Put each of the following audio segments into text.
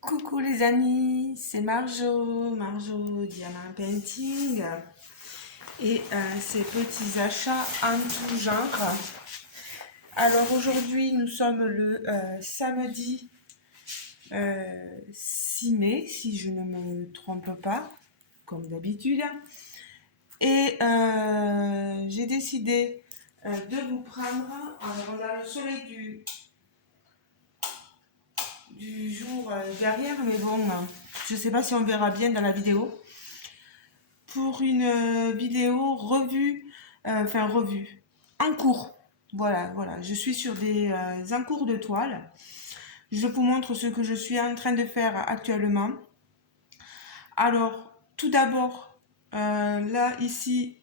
Coucou les amis, c'est Marjo Diamant Painting et ses petits achats en tout genre. Alors aujourd'hui nous sommes le samedi 6 mai, si je ne me trompe pas, comme d'habitude. Et j'ai décidé de vous prendre, alors on a le soleil du jour derrière, mais bon, je sais pas si on verra bien dans la vidéo. Pour une vidéo revue, revue, en cours. Voilà, je suis sur des encours de toile. Je vous montre ce que je suis en train de faire actuellement. Alors, tout d'abord, là, ici,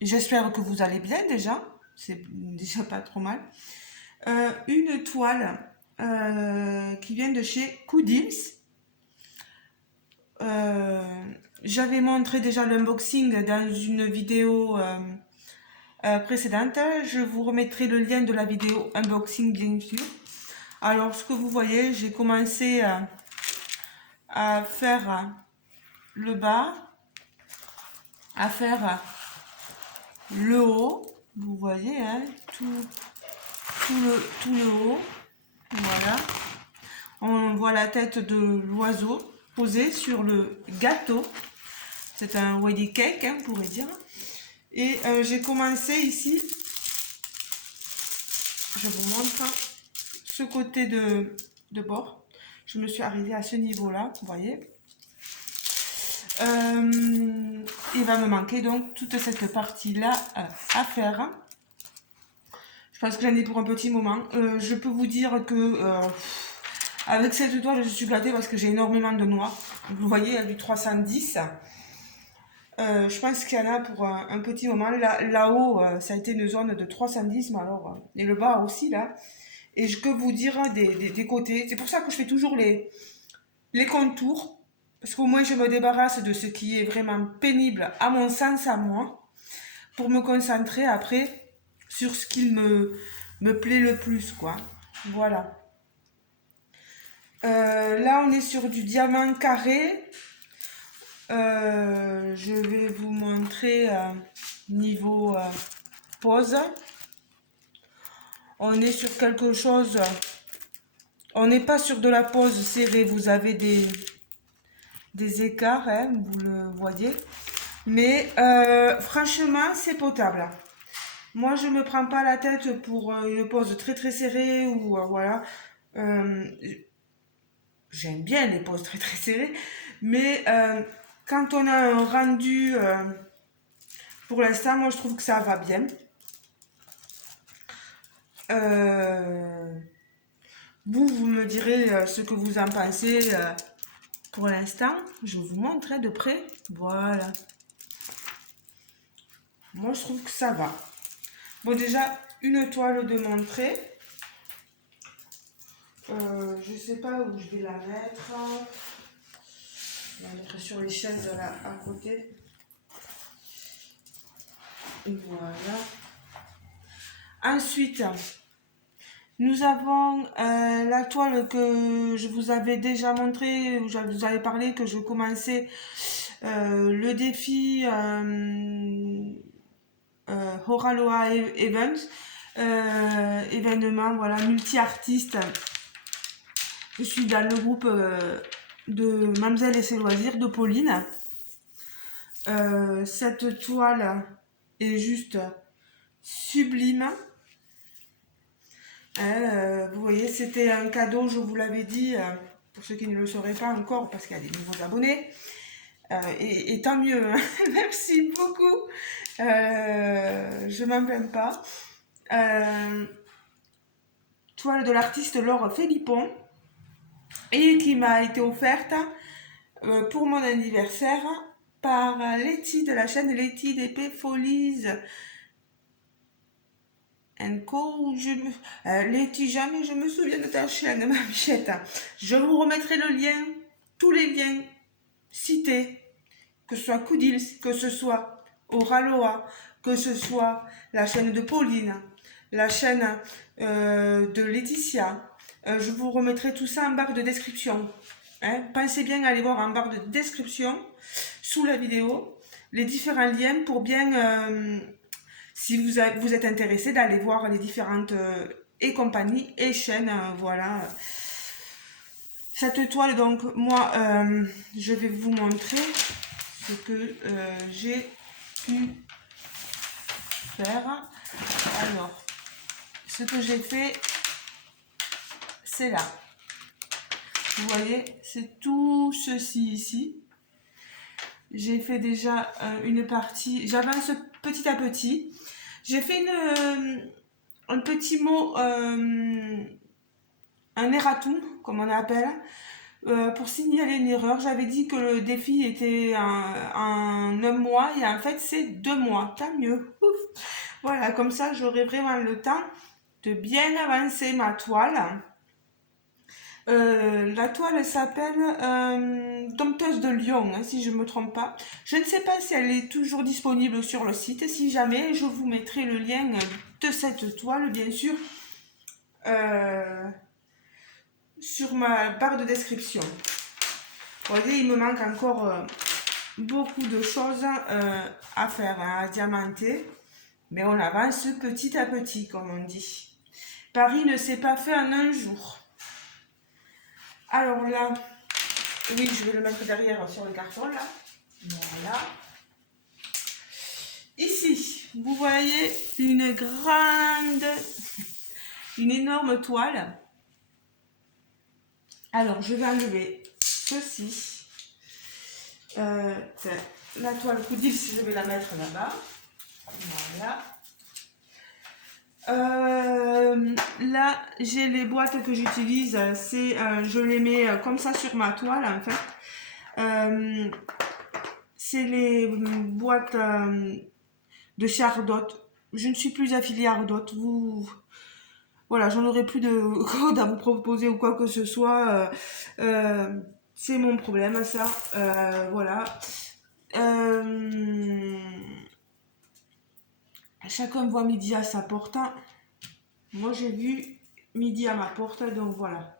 j'espère que vous allez bien déjà. C'est déjà pas trop mal. Une toile qui vient de chez Coudils. J'avais montré déjà l'unboxing dans une vidéo précédente. Je vous remettrai le lien de la vidéo unboxing bien sûr. Alors ce que vous voyez, j'ai commencé à faire le bas, à faire le haut. Vous voyez, hein, tout le haut. Voilà. On voit la tête de l'oiseau posée sur le gâteau. C'est un wedding cake, hein, on pourrait dire. Et j'ai commencé ici, je vous montre ce côté de bord. Je me suis arrivée à ce niveau-là, vous voyez. Il va me manquer donc toute cette partie-là à faire. Je pense que j'en ai pour un petit moment. Je peux vous dire que avec cette toile, je suis gâtée parce que j'ai énormément de noix. Vous voyez, il y a du 310. Je pense qu'il y en a pour un petit moment. Là-haut, ça a été une zone de 310, mais alors, et le bas aussi, là. Et je peux vous dire des côtés. C'est pour ça que je fais toujours les contours. Parce qu'au moins, je me débarrasse de ce qui est vraiment pénible, à mon sens, à moi, pour me concentrer après sur ce qui me plaît le plus, quoi. Voilà. Là, on est sur du diamant carré. Je vais vous montrer niveau pose. On est sur quelque chose, on n'est pas sur de la pose serrée, vous avez des écarts, hein, vous le voyez. Mais franchement, c'est potable. Moi, je me prends pas la tête pour une pose très très serrée ou voilà. J'aime bien les poses très très serrées, mais quand on a un rendu, pour l'instant, moi je trouve que ça va bien. Vous me direz ce que vous en pensez pour l'instant. Je vous montre de près. Voilà. Moi je trouve que ça va. Bon, déjà, une toile de montrer. Je sais pas où je vais la mettre. Je vais la mettre sur les chaises là à côté. Et voilà. Ensuite, nous avons la toile que je vous avais déjà montré, où je vous avais parlé que je commençais le défi Horaloa Events, événement voilà, multi-artistes. Je suis dans le groupe de Mademoiselle et ses loisirs de Pauline. Cette toile est juste sublime. Vous voyez, c'était un cadeau, je vous l'avais dit, pour ceux qui ne le sauraient pas encore, parce qu'il y a des nouveaux abonnés. Et tant mieux, hein. Merci beaucoup. Je m'en plains pas. Toile de l'artiste Laure Philippon, et qui m'a été offerte pour mon anniversaire par Letty de la chaîne Letty d'Épée Folies. Co, Letty, jamais je me souviens de ta chaîne, ma bichette. Je vous remettrai le lien, tous les liens cités, que ce soit Coudils, que ce soit Oraloa, que ce soit la chaîne de Pauline, la chaîne de Laetitia. Je vous remettrai tout ça en barre de description. Hein. Pensez bien à aller voir en barre de description, sous la vidéo, les différents liens pour bien, si vous êtes intéressé, d'aller voir les différentes et compagnies et chaînes. Voilà. Cette toile, donc, moi, je vais vous montrer ce que j'ai pu faire. Alors, ce que j'ai fait, c'est là. Vous voyez, c'est tout ceci ici. J'ai fait déjà une partie, j'avance petit à petit. J'ai fait un petit mot, un erratum, comme on appelle, pour signaler une erreur. J'avais dit que le défi était en un mois et en fait c'est 2 mois. Tant mieux. Ouf. Voilà, comme ça j'aurai vraiment le temps de bien avancer ma toile. La toile s'appelle Dompteuse de Lion, hein, si je ne me trompe pas. Je ne sais pas si elle est toujours disponible sur le site. Si jamais, je vous mettrai le lien de cette toile, bien sûr, sur ma barre de description. Vous voyez, il me manque encore beaucoup de choses à faire, hein, à diamanter. Mais on avance petit à petit, comme on dit. Paris ne s'est pas fait en un jour. Alors là, oui, je vais le mettre derrière sur le carton, là. Voilà. Ici, vous voyez une énorme toile. Alors, je vais enlever ceci. La toile coudille, je vais la mettre là-bas. Voilà. Là, j'ai les boîtes que j'utilise. Je les mets comme ça sur ma toile, en fait. C'est les boîtes de chez Ardot. Je ne suis plus affiliée à Ardot. Voilà, j'en aurai plus de code à vous proposer ou quoi que ce soit. C'est mon problème, ça. Voilà. Chacun voit midi à sa porte. Moi, j'ai vu midi à ma porte, donc voilà.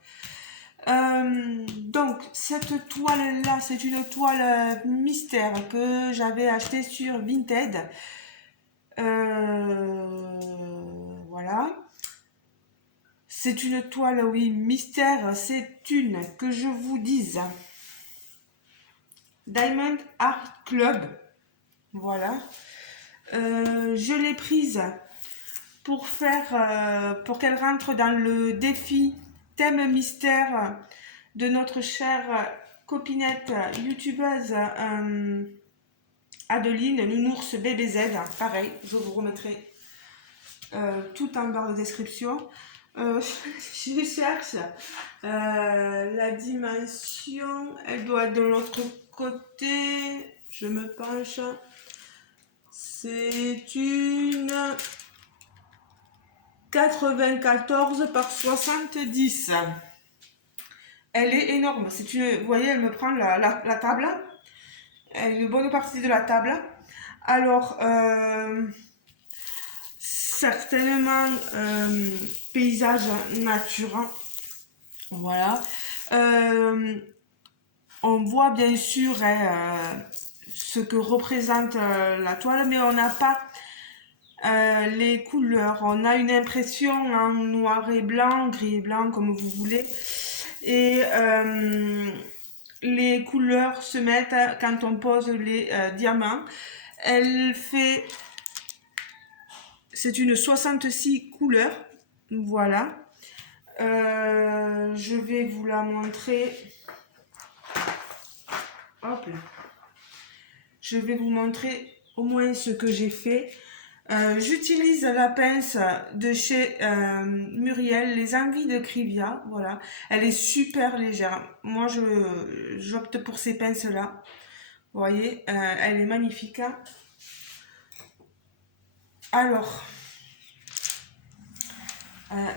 Donc cette toile là, c'est une toile mystère que j'avais achetée sur Vinted. Voilà, c'est une toile, oui, mystère. C'est une, que je vous dise, Diamond Art Club. Voilà, je l'ai prise pour pour qu'elle rentre dans le défi thème mystère de notre chère copinette youtubeuse Adeline, Nounours BBZ. Pareil, je vous remettrai tout en barre de description. Je cherche la dimension, elle doit être de l'autre côté. Je me penche. C'est une 94 par 70. Elle est énorme. Vous voyez, elle me prend la table. Elle est une bonne partie de la table. Alors, certainement paysage nature. Voilà. On voit bien sûr ce que représente la toile, mais on n'a pas les couleurs. On a une impression en noir et blanc, gris et blanc, comme vous voulez. Et les couleurs se mettent quand on pose les diamants. C'est une 66 couleurs. Voilà. Je vais vous la montrer. Hop là. Je vais vous montrer au moins ce que j'ai fait. J'utilise la pince de chez Muriel, les Envies de Crivia. Voilà, elle est super légère. Moi, j'opte pour ces pinces là. Vous voyez, elle est magnifique. Alors,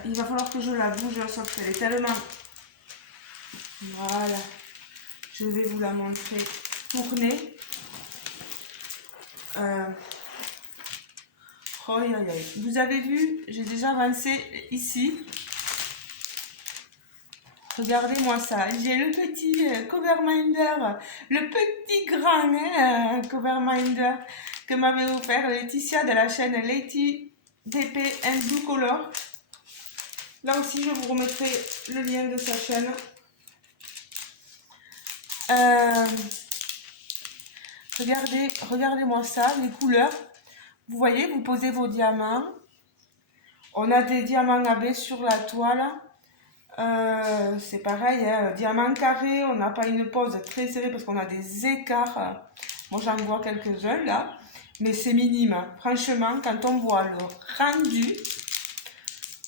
il va falloir que je la bouge, sauf qu'elle est tellement... Voilà, je vais vous la montrer tournée. Oh, vous avez vu, j'ai déjà avancé ici. Regardez-moi ça. J'ai le petit Coverminder, le petit grand Coverminder que m'avait offert Laetitia de la chaîne Leti DP and Blue Color. Là aussi, je vous remettrai le lien de sa chaîne. Regardez-moi ça, les couleurs. Vous voyez, vous posez vos diamants. On a des diamants AB sur la toile. C'est pareil, hein, diamant carré, on n'a pas une pose très serrée parce qu'on a des écarts. Moi, j'en vois quelques-uns là, mais c'est minime. Franchement, quand on voit le rendu,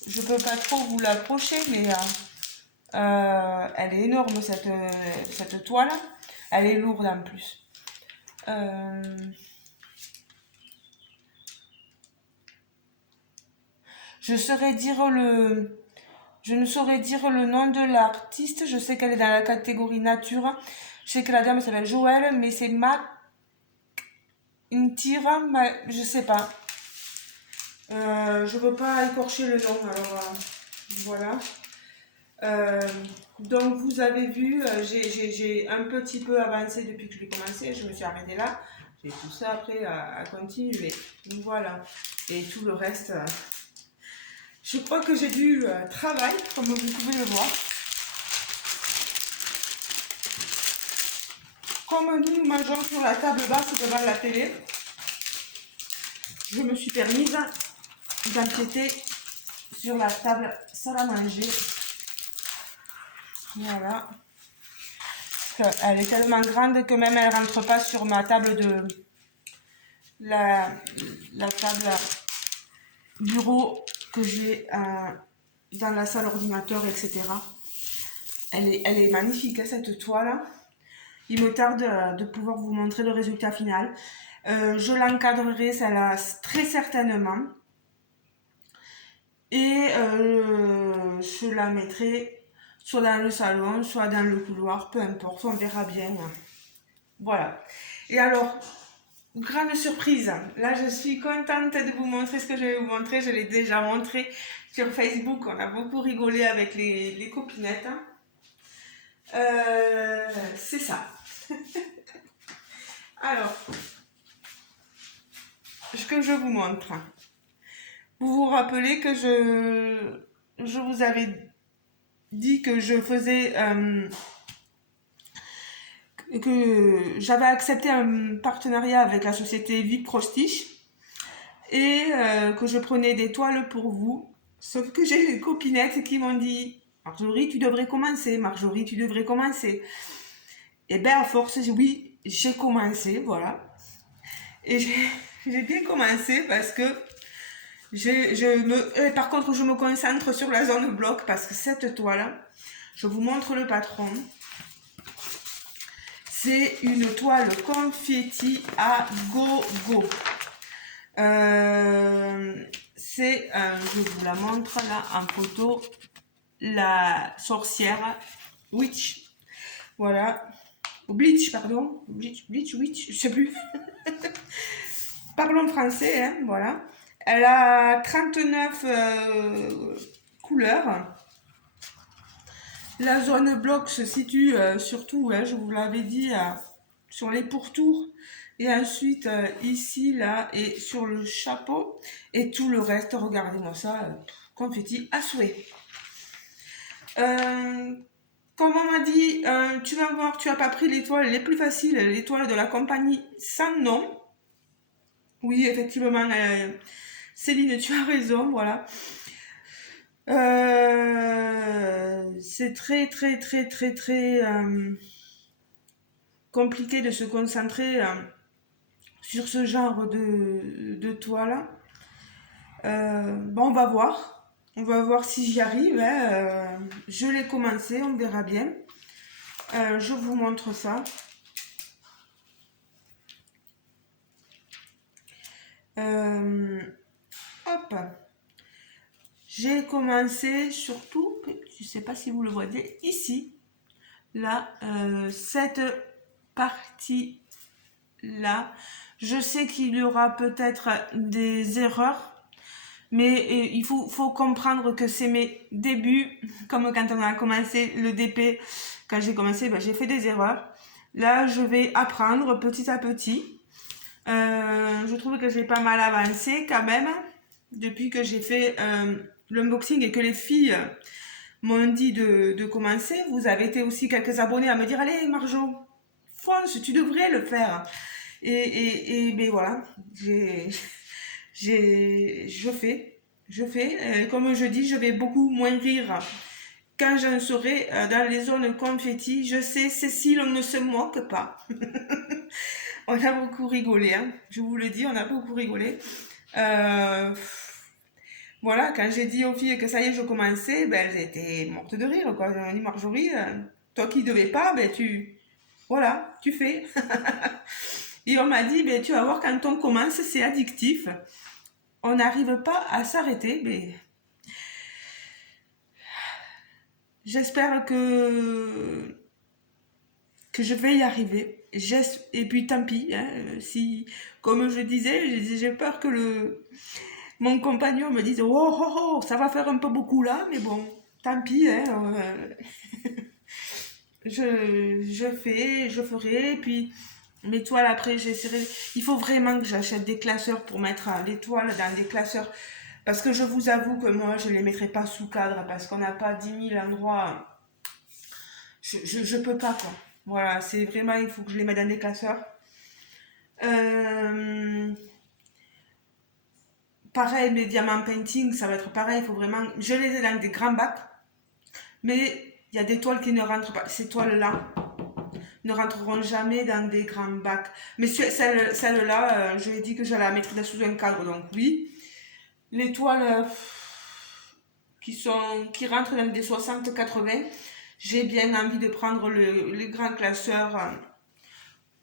je peux pas trop vous l'approcher, mais elle est énorme cette toile. Elle est lourde en plus. Je ne saurais dire le nom de l'artiste. Je sais qu'elle est dans la catégorie nature. Je sais que la dame s'appelle Joël, mais c'est je sais pas. Je veux pas écorcher le nom, alors voilà. Donc vous avez vu, j'ai un petit peu avancé depuis que je l'ai commencé. Je me suis arrêtée là. J'ai tout ça après à continuer. Donc voilà. Et tout le reste. Je crois que j'ai du travail, comme vous pouvez le voir. Comme nous mangeons sur la table basse devant la télé, je me suis permise d'empiéter sur la table salle à manger. Voilà. Elle est tellement grande que même elle ne rentre pas sur ma table de... La table bureau que j'ai dans la salle ordinateur, etc. Elle est magnifique, hein, cette toile. Il me tarde de pouvoir vous montrer le résultat final. Je l'encadrerai, celle-là, très certainement. Et je la mettrai soit dans le salon, soit dans le couloir, peu importe, on verra bien. Voilà. Et alors, grande surprise, là je suis contente de vous montrer ce que je vais vous montrer. Je l'ai déjà montré sur Facebook, on a beaucoup rigolé avec les copinettes. C'est ça. Alors, ce que je vous montre. Vous vous rappelez que je vous avais dit que je faisais... que j'avais accepté un partenariat avec la société Vic Prostich et que je prenais des toiles pour vous. Sauf que j'ai les copinettes qui m'ont dit « Marjorie, tu devrais commencer. Marjorie, tu devrais commencer. » Et bien, à force, oui, j'ai commencé, voilà. Et j'ai bien commencé parce que par contre, je me concentre sur la zone bloc parce que cette toile, je vous montre le patron. C'est une toile confetti à gogo. Je vous la montre là en photo, la sorcière witch. Voilà. Bleach, pardon. Bleach, witch, je sais plus. Parlons français, hein, voilà. Elle a 39 couleurs. La zone bloc se situe surtout, je vous l'avais dit, sur les pourtours. Et ensuite, ici, là, et sur le chapeau. Et tout le reste, regardez-moi ça, confetti à souhait. Comme on m'a dit, tu vas voir, tu n'as pas pris l'étoile les plus faciles, l'étoile de la compagnie sans nom. Oui, effectivement, Céline, tu as raison, voilà. C'est très compliqué de se concentrer sur ce genre de toile. Bon, on va voir. On va voir si j'y arrive. Hein. Je l'ai commencé, on verra bien. Je vous montre ça. Hop. J'ai commencé surtout, je ne sais pas si vous le voyez, ici. Là, cette partie-là. Je sais qu'il y aura peut-être des erreurs. Mais il faut comprendre que c'est mes débuts, comme quand on a commencé le DP, quand j'ai commencé, ben, j'ai fait des erreurs. Là, je vais apprendre petit à petit. Je trouve que j'ai pas mal avancé quand même, depuis que j'ai fait l'unboxing et que les filles m'ont dit de commencer. Vous avez été aussi quelques abonnés à me dire, allez Marjo, fonce, tu devrais le faire. Et ben voilà, je fais. Comme je dis, je vais beaucoup moins rire quand j'en serai dans les zones confetti. Je sais, Cécile, on ne se moque pas. On a beaucoup rigolé, hein. Je vous le dis, on a beaucoup rigolé. Euh, voilà, quand j'ai dit aux filles que ça y est, je commençais, ben, elles étaient mortes de rire, quoi. Elles m'ont dit, Marjorie, toi qui devais pas, ben, voilà, tu fais. Et on m'a dit, ben, tu vas voir, quand on commence, c'est addictif. On n'arrive pas à s'arrêter, mais j'espère que je vais y arriver. Et puis tant pis, hein, si, comme je disais, j'ai peur que mon compagnon me dise, oh, oh, oh, ça va faire un peu beaucoup là, mais bon, tant pis, hein, je ferai, et puis l'étoile après, j'essaierai. Il faut vraiment que j'achète des classeurs pour mettre l'étoile dans des classeurs. Parce que je vous avoue que moi, je ne les mettrai pas sous cadre parce qu'on n'a pas 10 000 endroits. Je peux pas, quoi. Voilà, c'est vraiment, il faut que je les mette dans des classeurs. Euh, Pareil, mes diamants painting, ça va être pareil. Il faut vraiment. Je les ai dans des grands bacs. Mais il y a des toiles qui ne rentrent pas. Ces toiles-là ne rentreront jamais dans des grands bacs. Mais celle-là, je lui ai dit que j'allais la mettre sous un cadre. Donc oui. Les toiles qui rentrent dans des 60-80, j'ai bien envie de prendre les grands classeurs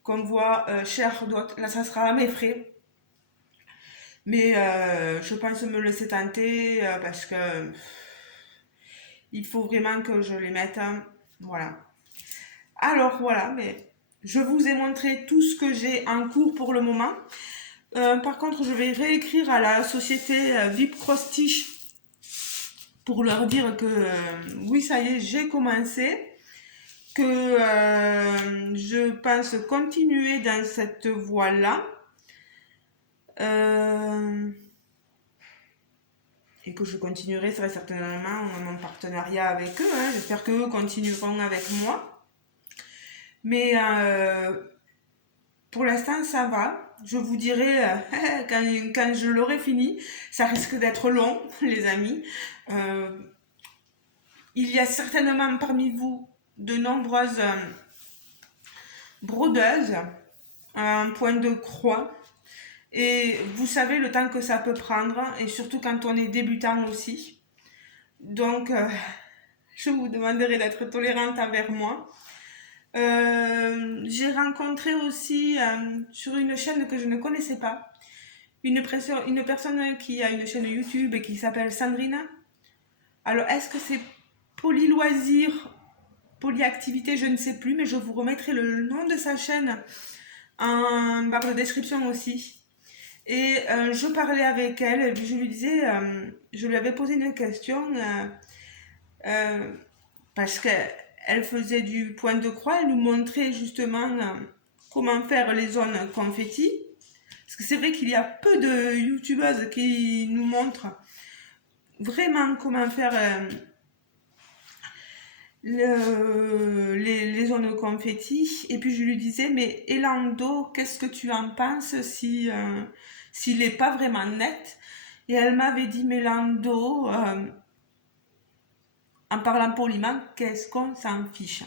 qu'on voit chez Ardot. Là, ça sera à mes frais. Mais je pense me laisser tenter parce que il faut vraiment que je les mette. Hein. Voilà. Alors voilà, mais je vous ai montré tout ce que j'ai en cours pour le moment. Par contre, je vais réécrire à la société VIP Cross Stitch pour leur dire que oui, ça y est, j'ai commencé, que je pense continuer dans cette voie-là. Et que je continuerai très certainement mon partenariat avec eux. Hein. J'espère qu'eux continueront avec moi. Mais pour l'instant, ça va. Je vous dirai quand je l'aurai fini. Ça risque d'être long, les amis. Il y a certainement parmi vous de nombreuses brodeuses à un point de croix. Et vous savez le temps que ça peut prendre, et surtout quand on est débutant aussi. Donc, je vous demanderai d'être tolérante envers moi. J'ai rencontré aussi sur une chaîne que je ne connaissais pas, une personne qui a une chaîne YouTube et qui s'appelle Sandrina. Alors, est-ce que c'est Polyloisir, Polyactivité, je ne sais plus, mais je vous remettrai le nom de sa chaîne en barre de description aussi. Et je parlais avec elle, et je lui disais, je lui avais posé une question parce qu'elle faisait du point de croix, elle nous montrait justement comment faire les zones confetti. Parce que c'est vrai qu'il y a peu de youtubeuses qui nous montrent vraiment comment faire les zones confetti. Et puis je lui disais, mais Elando, qu'est-ce que tu en penses si s'il n'est pas vraiment net? Et elle m'avait dit, mais Lando, en parlant poliment, qu'est-ce qu'on s'en fiche?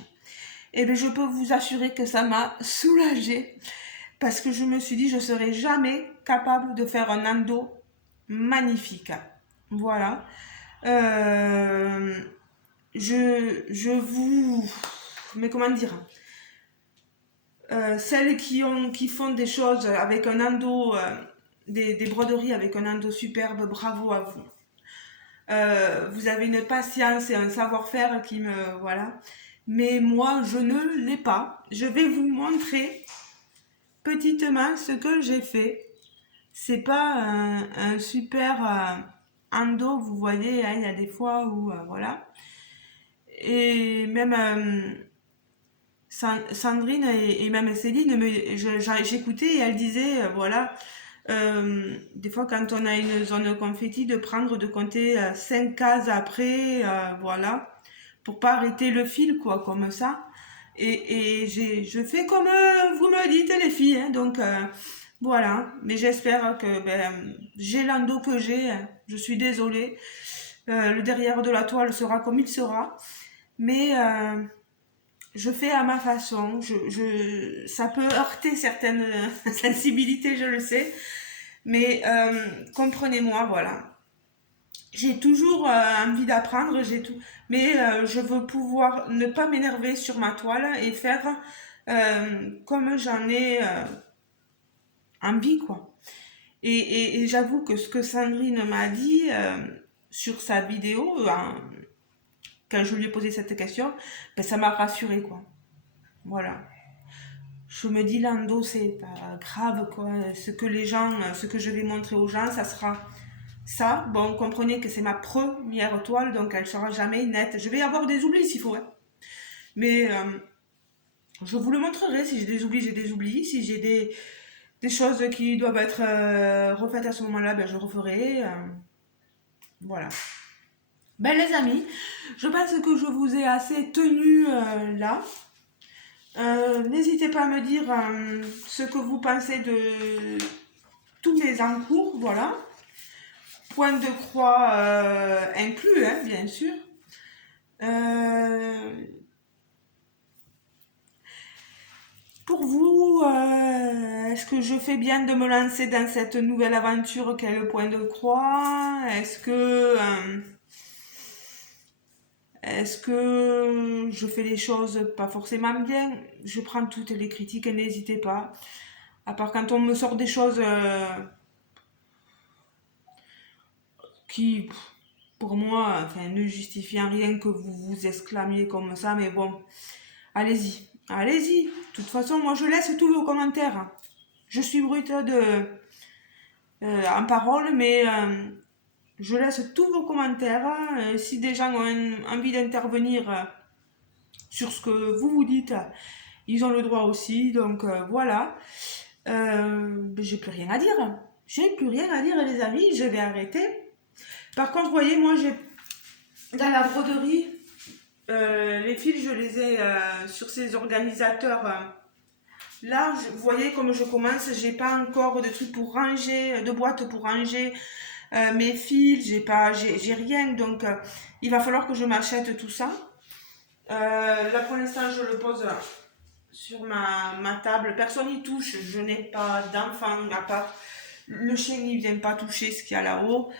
Et bien je peux vous assurer que ça m'a soulagée parce que je me suis dit, je ne serai jamais capable de faire un endo magnifique. Voilà. Je vous... Mais comment dire, celles qui font des choses avec un endo, des broderies avec un endo superbe, bravo à vous. Vous avez une patience et un savoir-faire qui me... Voilà. Mais moi, je ne l'ai pas. Je vais vous montrer petitement ce que j'ai fait. C'est pas un super en dos, vous voyez, hein, il y a des fois où, voilà. Et même Sandrine et même Céline, j'écoutais et elle disait, voilà, des fois quand on a une zone confetti, de prendre, de compter 5 cases après, voilà, pour pas arrêter le fil, quoi, comme ça. Je fais comme vous me dites, les filles, hein, donc voilà. Mais j'espère que j'ai l'endo que j'ai, hein. Je suis désolée. Le derrière de la toile sera comme il sera. Mais je fais à ma façon. Ça peut heurter certaines sensibilités, je le sais. Mais comprenez-moi, voilà. J'ai toujours envie d'apprendre, mais je veux pouvoir ne pas m'énerver sur ma toile et faire comme j'en ai envie, quoi. Et j'avoue que ce que Sandrine m'a dit sur sa vidéo, quand je lui ai posé cette question, ben, ça m'a rassurée, quoi. Voilà. Je me dis, l'endo, c'est pas grave, quoi. Ce que je vais montrer aux gens, ça sera ça. Bon, comprenez que c'est ma première toile, donc elle sera jamais nette. Je vais avoir des oublis s'il faut, hein. Mais je vous le montrerai. Si j'ai des oublis, j'ai des oublis. Si j'ai des choses qui doivent être refaites à ce moment-là, ben, je referai. Voilà. Ben, les amis, je pense que je vous ai assez tenu là. N'hésitez pas à me dire ce que vous pensez de tous mes encours, voilà. Point de croix inclus, hein, bien sûr. Pour vous, est-ce que je fais bien de me lancer dans cette nouvelle aventure qu'est le point de croix? Est-ce que je fais les choses pas forcément bien? Je prends toutes les critiques, n'hésitez pas. À part quand on me sort des choses qui, pour moi, enfin, ne justifient rien que vous vous exclamiez comme ça, mais bon, allez-y, allez-y. De toute façon, moi, je laisse tous vos commentaires. Je suis brute en parole, mais je laisse tous vos commentaires. Si des gens ont envie d'intervenir sur ce que vous dites, ils ont le droit aussi. Donc voilà. J'ai plus rien à dire. J'ai plus rien à dire, les amis. Je vais arrêter. Par contre, voyez, moi, j'ai dans la broderie, les fils, je les ai sur ces organisateurs. Là, vous voyez comme je commence, j'ai pas encore de trucs pour ranger, de boîtes pour ranger mes fils, j'ai rien, donc il va falloir que je m'achète tout ça. Là pour l'instant, je le pose sur ma table, personne n'y touche, je n'ai pas d'enfant à part le chien, il vient pas toucher ce qu'il y a là-haut.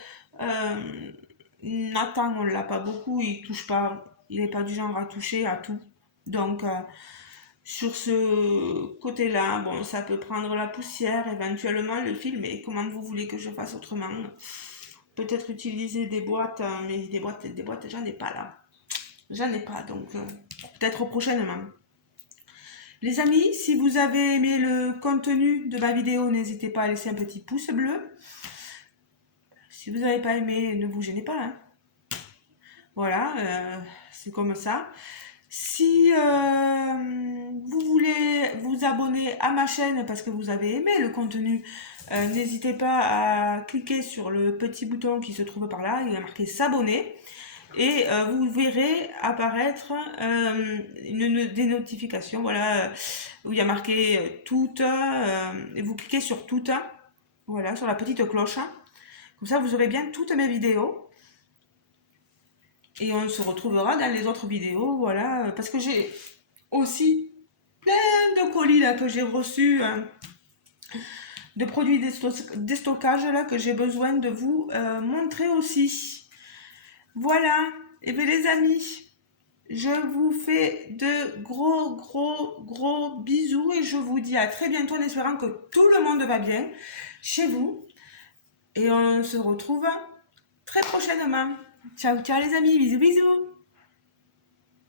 Nathan, on l'a pas beaucoup, il touche pas, il n'est pas du genre à toucher à tout, donc sur ce côté-là, bon, ça peut prendre la poussière, éventuellement le fil, mais comment vous voulez que je fasse autrement? Peut-être utiliser des boîtes, mais des boîtes, j'en ai pas là. J'en ai pas, donc peut-être prochainement. Les amis, si vous avez aimé le contenu de ma vidéo, n'hésitez pas à laisser un petit pouce bleu. Si vous n'avez pas aimé, ne vous gênez pas, hein. Voilà, c'est comme ça. Si vous voulez vous abonner à ma chaîne parce que vous avez aimé le contenu, n'hésitez pas à cliquer sur le petit bouton qui se trouve par là, il y a marqué s'abonner et vous verrez apparaître des notifications, voilà, où il y a marqué toutes, et vous cliquez sur toutes, voilà, sur la petite cloche, comme ça vous aurez bien toutes mes vidéos. Et on se retrouvera dans les autres vidéos, voilà, parce que j'ai aussi plein de colis là que j'ai reçus, de produits déstockage là que j'ai besoin de vous montrer aussi. Voilà, et bien les amis, je vous fais de gros bisous et je vous dis à très bientôt en espérant que tout le monde va bien chez vous. Et on se retrouve très prochainement. Ciao, ciao les amis, bisous, bisous.